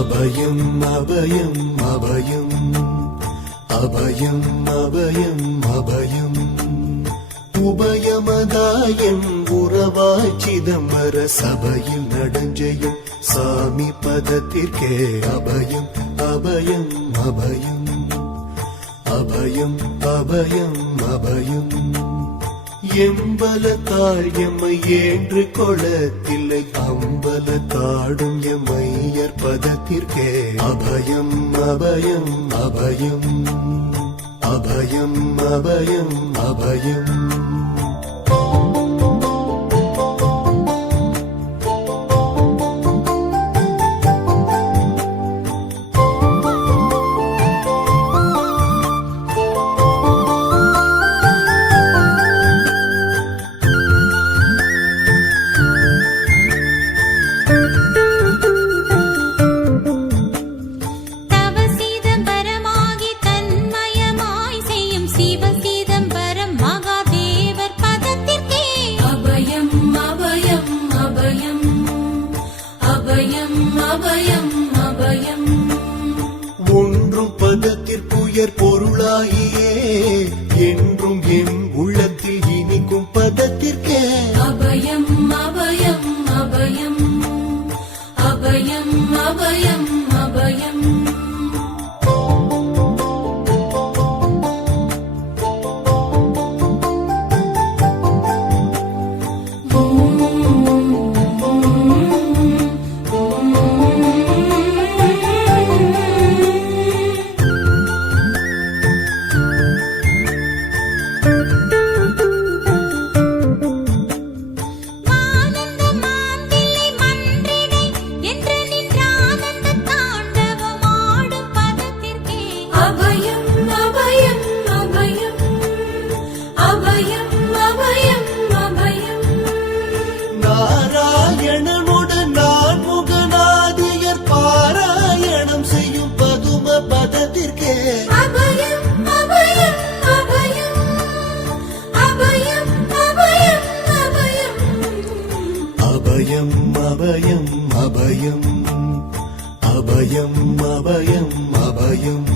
அபயம் அபயம் அபயம் அபயம் அபயம் அபயம் உபயமதாயம் உறவாய் சிதம்பர சபையில் நடஞ்செய்யும் சாமி பதத்திற்கே அபயம் அபயம் அபயம் அபயம் அபயம் அபயம் எம்பலத்தாள் எம்மை ஏன்று கொளத்தில்லை அம்பலத்தாடும் எம்மையர் பதத்திற்கே அபயம் அபயம் அபயம் அபயம் அபயம் அபயம் ஒன்றும் பதத்திற்குயர் பொருளாகியே என்றும் என் உள்ளத்தில் இனிக்கும் பதத்திற்கே அபயம் அபயம் அபயம் அபயம் அபயம் அபயம் நாராயணனுடன் நான் முகநாதியர் பாராயணம் செய்யும் பதும பதத்திற்கே அபயம் அபயம் அபயம் அபயம் அபயம் அபயம் அபயம் அபயம் அபயம் அபயம் அபயம் அபயம்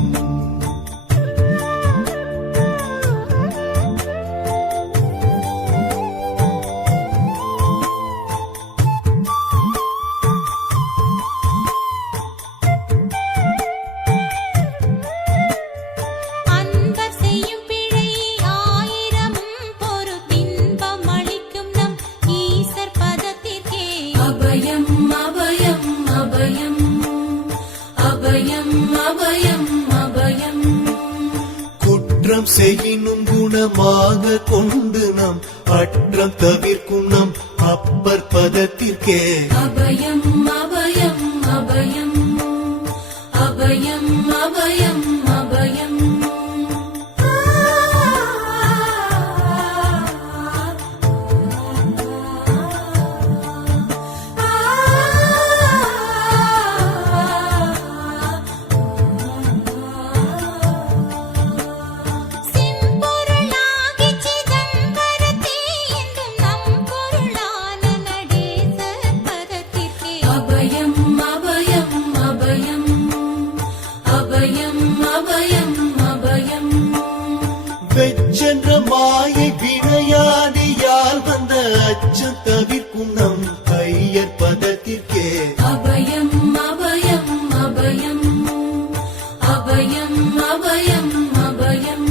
குற்றம் செய்யினும் குணமாக கொண்டு நம் அற்றம் தவிர்க்கும் நம் அப்பர் பதத்திற்கே அபயம் அபயம் அபயம் அபயம் அபயம் அபயம் வெச்சென்ற மாயை வினையாடியால் வந்த அச்சம் தவிர்க்கும் நம் ஐயர் பதத்திற்கே அபயம் அபயம் அபயம் அபயம் அபயம் அபயம்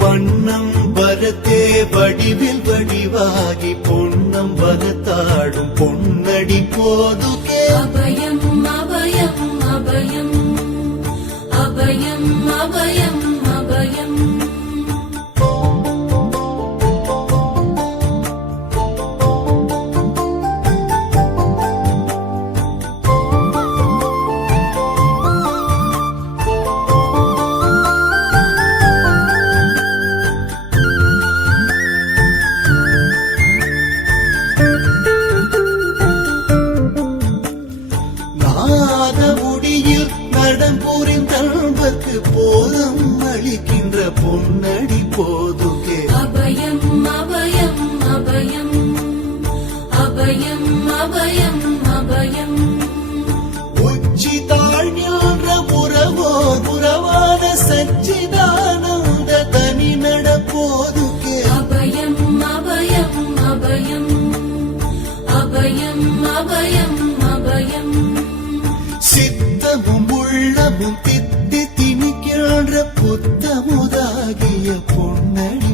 மன்னம் வரத்தே வடிவில் வடிவாகி பொன்னம் வரத்தாடும் பொன்னடி போதுகே அபயம் அபயம் அபயம் அபயம் அபயம் அபயம் நாத முடியில் நடம் புரிந்தல்வர்க்கு போதம் அளிக்கின்ற பொன்னடி போதுகே அபயம் அபயம் அபயம் அபயம் அபயம் அபயம் உச்சி தாழ்நின்ற உறவோர் உறவான சச்சிதானந்த தனி நடப்போதுகே அபயம் அபயம் அபயம் அபயம் அபயம் அபயம் சித்தமும் உள்ளமும் தித்தி திணிக்கின்ற புத்தமுதாகிய பொன்னடி